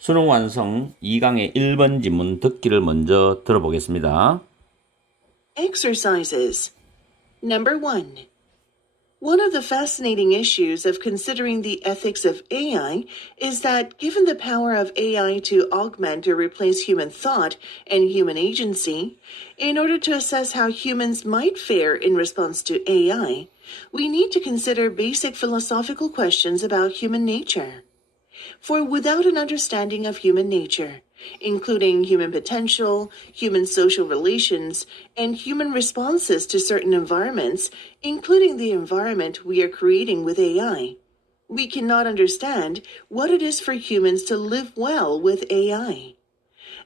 수능 완성 2강의 1번 지문 듣기를 먼저 들어보겠습니다. Exercises. Number 1. One of the fascinating issues of considering the ethics of AI is that given the power of AI to augment or replace human thought and human agency, in order to assess how humans might fare in response to AI, we need to consider basic philosophical questions about human nature. For without an understanding of human nature, including human potential, human social relations, and human responses to certain environments, including the environment we are creating with AI, we cannot understand what it is for humans to live well with AI.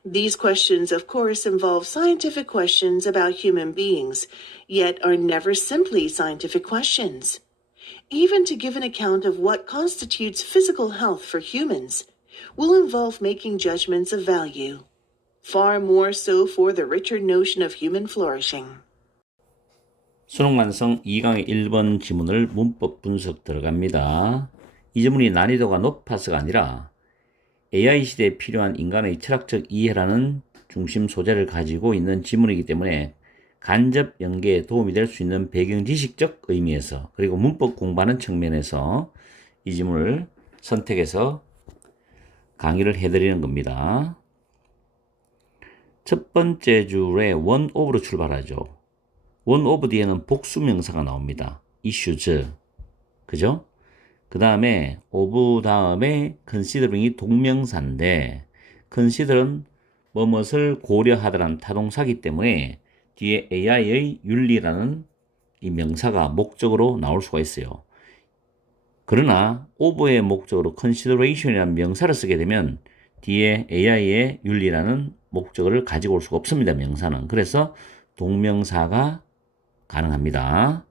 These questions, of course, involve scientific questions about human beings, yet are never simply scientific questions. Even to give an account of what constitutes physical health for humans will involve making judgments of value, far more so for the richer notion of human flourishing. 수능 완성 2강의 1번 지문을 문법 분석 들어갑니다. 이 지문이 난이도가 높아서가 아니라 AI 시대에 필요한 인간의 철학적 이해라는 중심 소재를 가지고 있는 지문이기 때문에 간접 연계에 도움이 될 수 있는 배경 지식적 의미에서 그리고 문법 공부하는 측면에서 이 지문을 선택해서 강의를 해드리는 겁니다. 첫 번째 줄에 one of로 출발하죠. one of 뒤에는 복수 명사가 나옵니다. issues. 그죠? 그 다음에 of 다음에 considering이 동명사인데 consider은 뭐뭇을 고려하다라는 타동사기 때문에 뒤에 AI의 윤리라는 이 명사가 목적으로 나올 수가 있어요. 그러나 of의 목적으로 consideration이라는 명사를 쓰게 되면 뒤에 AI의 윤리라는 목적어를 가지고 올 수가 없습니다. 명사는. 그래서 동명사가 가능합니다.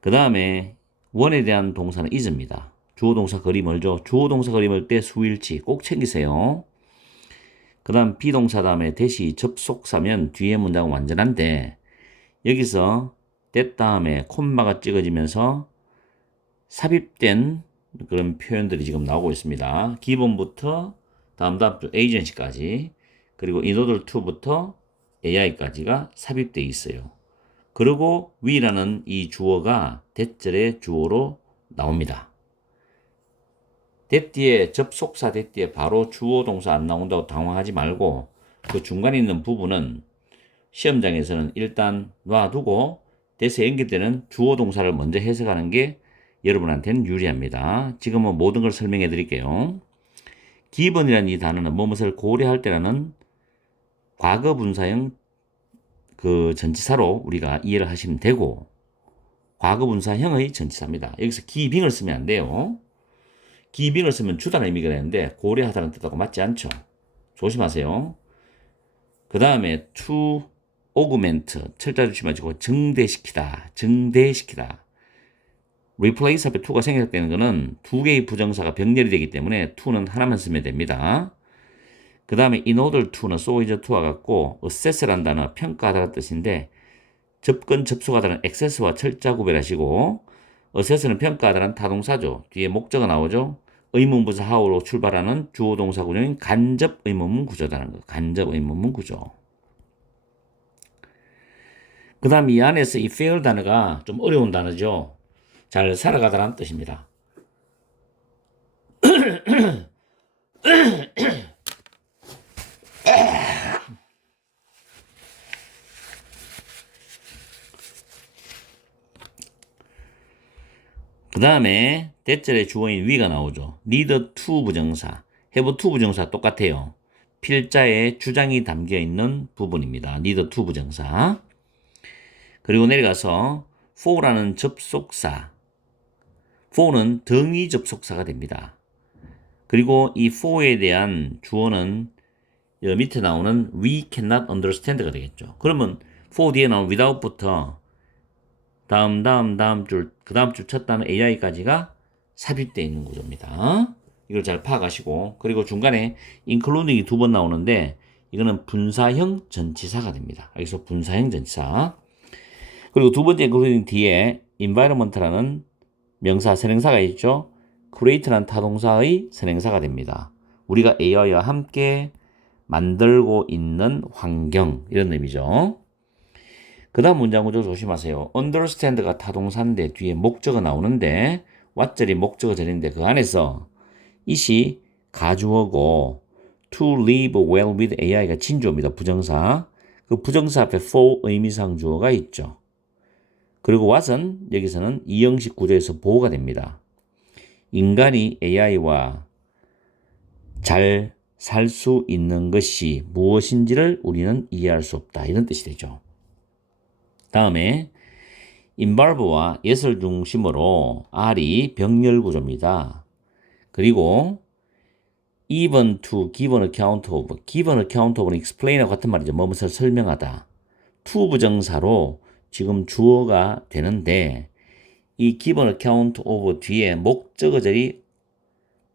그 다음에 원에 대한 동사는 is입니다. 주어동사 그림을 줘. 주어동사 그림을 때 수일치 꼭 챙기세요. 그 다음 비동사 다음에 대시 접속사면 뒤에 문장은 완전한데 여기서 that 다음에 콤마가 찍어지면서 삽입된 그런 표현들이 지금 나오고 있습니다. 기본부터 다음 줄 agency까지 그리고 in order to부터 AI까지가 삽입되어 있어요. 그리고 we라는 이 주어가 that절의 주어로 나옵니다. that 뒤에 접속사 that 뒤에 바로 주어 동사 안 나온다고 당황하지 말고 그 중간에 있는 부분은 시험장에서는 일단 놔두고 that에 연결되는 주어 동사를 먼저 해석하는 게 여러분한테는 유리합니다. 지금은 모든 걸 설명해 드릴게요. 기본이라는 이 단어는 무엇을 고려할 때라는 과거 분사형 그 전치사로 우리가 이해를 하시면 되고 과거 분사형의 전치사입니다. 여기서 기빙을 쓰면 안 돼요. 기빙을 쓰면 주다는 의미가 되는데 고려하다는 뜻하고 맞지 않죠. 조심하세요. 그 다음에 to augment 철자 주시 마시고 증대시키다. replace 앞에 to가 생략되는 것은 두 개의 부정사가 병렬이 되기 때문에 to는 하나만 쓰면 됩니다. 그 다음에 in order to는 so is to와 같고 assess라는 단어 평가하다는 뜻인데 접근 접속하다는 access와 철자 구별하시고 assess는 평가하다는 타동사죠. 뒤에 목적어 나오죠. 의문부사 how로 출발하는 주어 동사 구조인 간접 의문문 구조다는 거. 간접 의문문 구조. 그 다음 이 안에서 이 fail 단어가 좀 어려운 단어죠. 잘 살아가다라는 뜻입니다. 그 다음에 대절의 주어인 위가 나오죠. need to 부정사, have to 부정사 똑같아요. 필자의 주장이 담겨 있는 부분입니다. need to 부정사. 그리고 내려가서 for라는 접속사. for는 등위 접속사가 됩니다. 그리고 이 for에 대한 주어는 밑에 나오는 we cannot understand가 되겠죠. 그러면 for 뒤에 나온 without부터 다음 줄, 그 다음 줄 첫 단어 AI까지가 삽입되어 있는 구조입니다. 이걸 잘 파악하시고, 그리고 중간에 including이 두 번 나오는데, 이거는 분사형 전치사가 됩니다. 여기서 분사형 전치사. 그리고 두 번째 including 뒤에 environment라는 명사, 선행사가 있죠. create라는 타동사의 선행사가 됩니다. 우리가 AI와 함께 만들고 있는 환경 이런 의미죠. 그 다음 문장 구조 조심하세요. understand가 타동사인데 뒤에 목적어 나오는데 what절이 목적어 절인데 그 안에서 it이 가주어고 to live well with AI가 진주어입니다. 부정사. 그 부정사 앞에 for 의미상 주어가 있죠. 그리고 what은 여기서는 이형식 구조에서 보호가 됩니다. 인간이 AI와 잘 살 수 있는 것이 무엇인지를 우리는 이해할 수 없다. 이런 뜻이 되죠. 다음에 involve와 예설 중심으로 R이 병렬 구조입니다. 그리고 even to given account of, given account of는 explain하고 같은 말이죠. 무엇을 설명하다. to 부정사로 지금 주어가 되는데 이 given account of 뒤에 목적어절이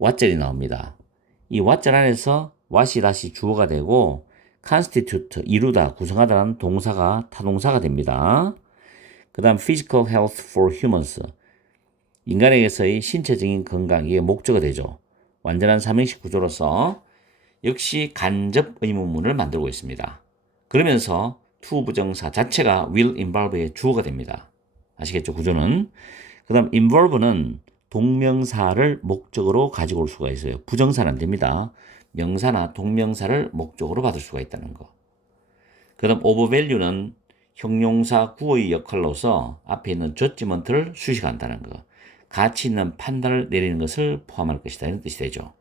what절이 나옵니다. 이 what절 안에서 what이 다시 주어가 되고 constitute, 이루다, 구성하다라는 동사가 타동사가 됩니다. 그 다음 physical health for humans, 인간에게서의 신체적인 건강, 이게 목적어 되죠. 완전한 삼형식 구조로서 역시 간접 의문문을 만들고 있습니다. 그러면서 to 부정사 자체가 will involve의 주어가 됩니다. 아시겠죠? 구조는. 그 다음 involve는 동명사를 목적으로 가지고 올 수가 있어요. 부정사는 안 됩니다. 명사나 동명사를 목적으로 받을 수가 있다는 거. 그 다음 of value는 형용사 구어의 역할로서 앞에 있는 judgment를 수식한다는 거. 가치 있는 판단을 내리는 것을 포함할 것이다. 이런 뜻이 되죠.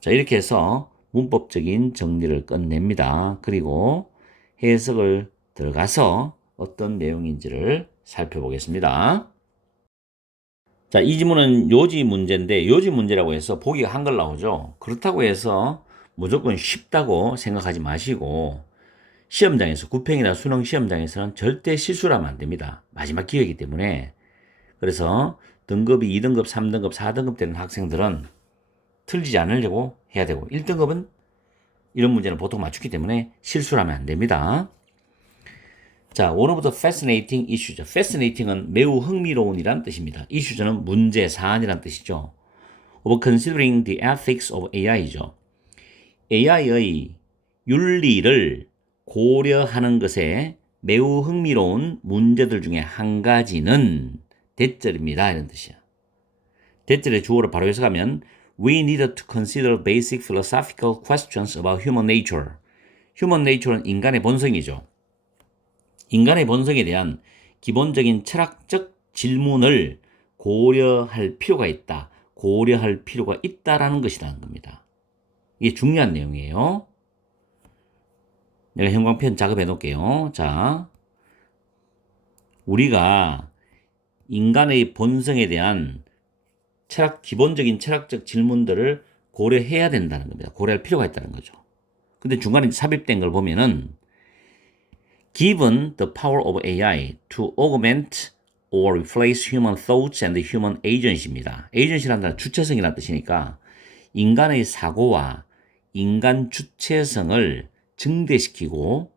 자, 이렇게 해서 문법적인 정리를 끝냅니다. 그리고 해석을 들어가서 어떤 내용인지를 살펴보겠습니다. 자, 이 지문은 요지 문제인데 요지 문제라고 해서 보기가 한글 나오죠. 그렇다고 해서 무조건 쉽다고 생각하지 마시고 시험장에서 구평이나 수능 시험장에서는 절대 실수를 하면 안 됩니다. 마지막 기회이기 때문에. 그래서 등급이 2등급, 3등급, 4등급 되는 학생들은 틀리지 않으려고 해야 되고 1등급은 이런 문제는 보통 맞추기 때문에 실수를 하면 안 됩니다. 자, one of the fascinating issues. fascinating은 매우 흥미로운이란 뜻입니다. issues는 문제, 사안이란 뜻이죠. of considering the ethics of AI죠. AI의 윤리를 고려하는 것에 매우 흥미로운 문제들 중에 한 가지는 대절입니다. 이런 뜻이야. 대절의 주어를 바로 해석하면 We needed to consider basic philosophical questions about human nature. human nature는 인간의 본성이죠. 인간의 본성에 대한 기본적인 철학적 질문을 고려할 필요가 있다. 고려할 필요가 있다라는 것이라는 겁니다. 이게 중요한 내용이에요. 내가 형광펜 작업해 놓을게요. 자, 우리가 인간의 본성에 대한 기본적인 철학적 질문들을 고려해야 된다는 겁니다. 고려할 필요가 있다는 거죠. 근데 중간에 삽입된 걸 보면은 Given the power of AI to augment or replace human thoughts and human agency입니다. agency라는 단어는 주체성이라는 뜻이니까 인간의 사고와 인간 주체성을 증대시키고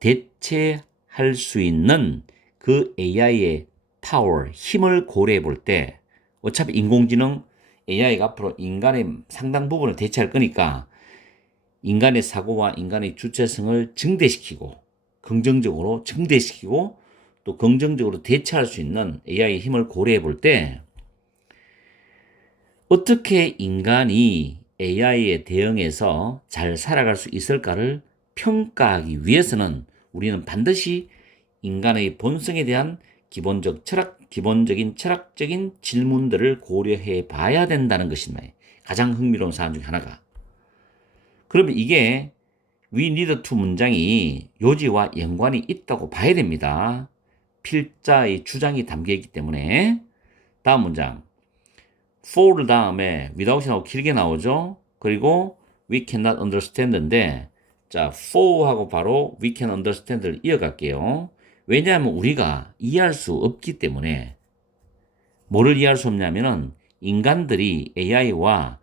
대체할 수 있는 그 AI의 파워, 힘을 고려해 볼 때 어차피 인공지능 AI가 앞으로 인간의 상당 부분을 대체할 거니까 인간의 사고와 인간의 주체성을 증대시키고 긍정적으로 증대시키고 또 긍정적으로 대체할 수 있는 AI의 힘을 고려해 볼 때 어떻게 인간이 AI에 대응해서 잘 살아갈 수 있을까를 평가하기 위해서는 우리는 반드시 인간의 본성에 대한 기본적인 철학적인 질문들을 고려해 봐야 된다는 것입니다. 가장 흥미로운 사안 중 하나가. 그러면 이게 We need to 문장이 요지와 연관이 있다고 봐야 됩니다. 필자의 주장이 담겨있기 때문에. 다음 문장. for 다음에 without이 나오고 길게 나오죠. 그리고 we cannot understand인데 자, for하고 바로 we can understand를 이어갈게요. 왜냐하면 우리가 이해할 수 없기 때문에. 뭐를 이해할 수 없냐면은 인간들이 AI와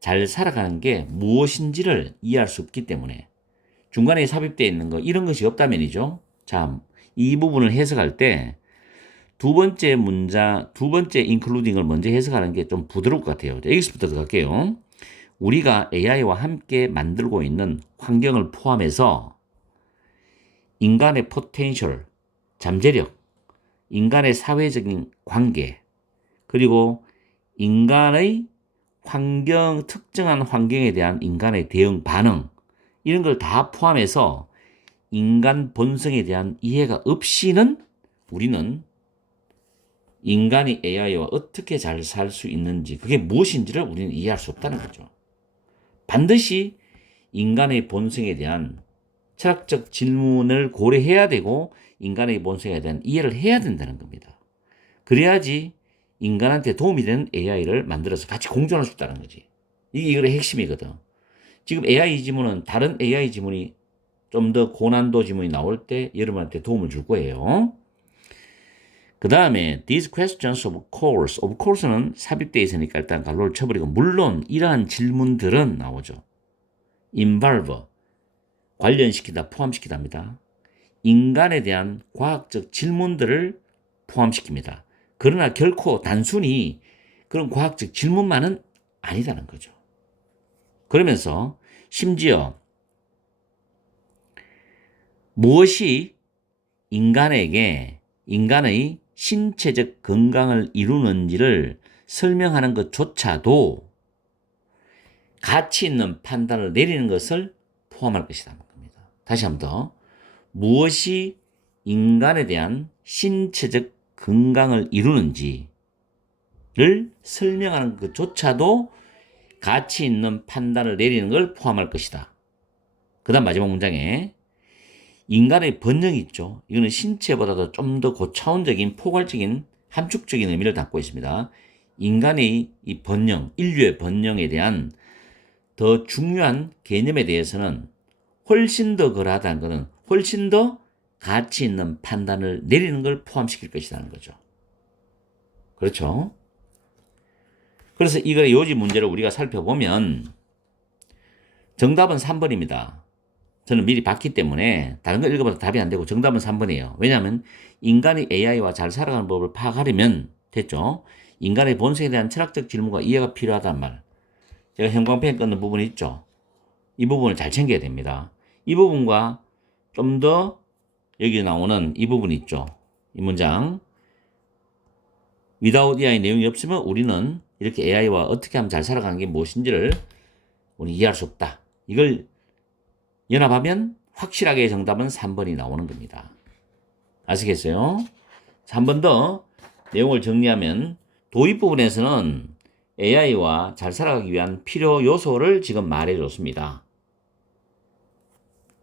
잘 살아가는 게 무엇인지를 이해할 수 없기 때문에. 중간에 삽입되어 있는 거 이런 것이 없다면이죠. 자, 이 부분을 해석할 때 두 번째 including을 먼저 해석하는 게 좀 부드러울 것 같아요. 자, 여기서부터 들어갈게요. 우리가 AI와 함께 만들고 있는 환경을 포함해서 인간의 포텐셜, 잠재력, 인간의 사회적인 관계, 그리고 인간의 특정한 환경에 대한 인간의 대응 반응, 이런 걸 다 포함해서 인간 본성에 대한 이해가 없이는 우리는 인간이 AI와 어떻게 잘 살 수 있는지, 그게 무엇인지를 우리는 이해할 수 없다는 거죠. 반드시 인간의 본성에 대한 철학적 질문을 고려해야 되고 인간의 본성에 대한 이해를 해야 된다는 겁니다. 그래야지 인간한테 도움이 되는 AI를 만들어서 같이 공존할 수 있다는 거지. 이게 이거의 핵심이거든. 지금 AI 지문은 다른 AI 지문이 좀 더 고난도 지문이 나올 때 여러분한테 도움을 줄 거예요. 그 다음에 these questions of course는 삽입되어 있으니까 일단 갈로를 쳐버리고 물론 이러한 질문들은 나오죠. involve, 관련시키다, 포함시키답니다. 인간에 대한 과학적 질문들을 포함시킵니다. 그러나 결코 단순히 그런 과학적 질문만은 아니다는 거죠. 그러면서 심지어 무엇이 인간의 신체적 건강을 이루는지를 설명하는 것조차도 가치 있는 판단을 내리는 것을 포함할 것이라는 겁니다. 다시 한 번 더. 무엇이 인간에 대한 신체적 건강을 이루는지를 설명하는 것조차도 가치 있는 판단을 내리는 걸 포함할 것이다. 그 다음 마지막 문장에 인간의 번영이 있죠. 이거는 신체보다도 좀 더 고차원적인 포괄적인 함축적인 의미를 담고 있습니다. 인간의 이 번영, 인류의 번영에 대한 더 중요한 개념에 대해서는 훨씬 더 그러하다는 것은 훨씬 더 가치 있는 판단을 내리는 걸 포함시킬 것이라는 거죠. 그렇죠? 그래서 이거의 요지 문제를 우리가 살펴보면 정답은 3번입니다. 저는 미리 봤기 때문에 다른 거 읽어봐도 답이 안 되고 정답은 3번이에요. 왜냐하면 인간이 AI와 잘 살아가는 법을 파악하려면 됐죠. 인간의 본성에 대한 철학적 질문과 이해가 필요하단 말. 제가 형광펜 끊는 부분이 있죠. 이 부분을 잘 챙겨야 됩니다. 이 부분과 좀 더 여기 나오는 이 부분이 있죠. 이 문장. without AI 내용이 없으면 우리는 이렇게 AI와 어떻게 하면 잘 살아가는 게 무엇인지를 우리 이해할 수 없다. 이걸 연합하면 확실하게 정답은 3번이 나오는 겁니다. 아시겠어요? 한 번 더 내용을 정리하면 도입 부분에서는 AI와 잘 살아가기 위한 필요 요소를 지금 말해줬습니다.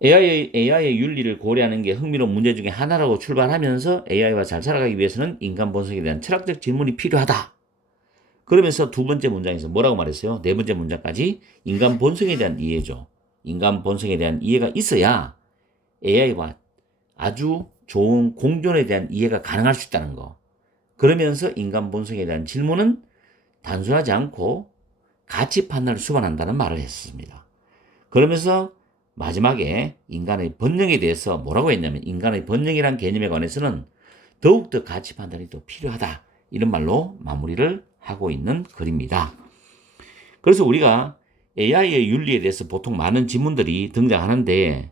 AI의 윤리를 고려하는 게 흥미로운 문제 중에 하나라고 출발하면서 AI와 잘 살아가기 위해서는 인간 본성에 대한 철학적 질문이 필요하다. 그러면서 두 번째 문장에서 뭐라고 말했어요? 네 번째 문장까지 인간 본성에 대한 이해죠. 인간 본성에 대한 이해가 있어야 AI와 아주 좋은 공존에 대한 이해가 가능할 수 있다는 거. 그러면서 인간 본성에 대한 질문은 단순하지 않고 가치 판단을 수반한다는 말을 했습니다. 그러면서 마지막에 인간의 번영에 대해서 뭐라고 했냐면 인간의 번영이라는 개념에 관해서는 더욱더 가치 판단이 더 필요하다. 이런 말로 마무리를 하고 있는 글입니다. 그래서 우리가 AI의 윤리에 대해서 보통 많은 지문들이 등장하는데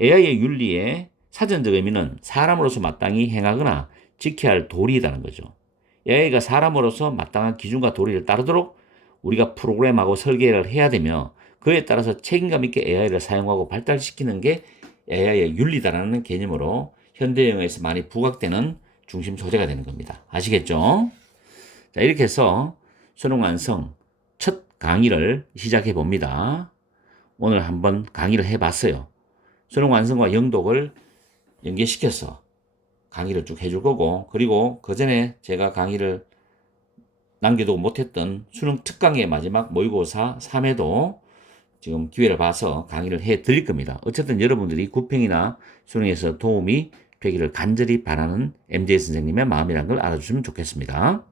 AI의 윤리의 사전적 의미는 사람으로서 마땅히 행하거나 지켜야 할 도리이라는 거죠. AI가 사람으로서 마땅한 기준과 도리를 따르도록 우리가 프로그램하고 설계를 해야 되며 그에 따라서 책임감 있게 AI를 사용하고 발달시키는 게 AI의 윤리다라는 개념으로 현대 영어에서 많이 부각되는 중심 소재가 되는 겁니다. 아시겠죠? 자, 이렇게 해서 수능 완성 첫 강의를 시작해 봅니다. 오늘 한번 강의를 해봤어요. 수능 완성과 영독을 연계시켜서 강의를 쭉 해줄 거고, 그리고 그 전에 제가 강의를 남겨두고 못했던 수능 특강의 마지막 모의고사 3회도 지금 기회를 봐서 강의를 해 드릴 겁니다. 어쨌든 여러분들이 구평이나 수능에서 도움이 되기를 간절히 바라는 MJ 선생님의 마음이라는 걸 알아주시면 좋겠습니다.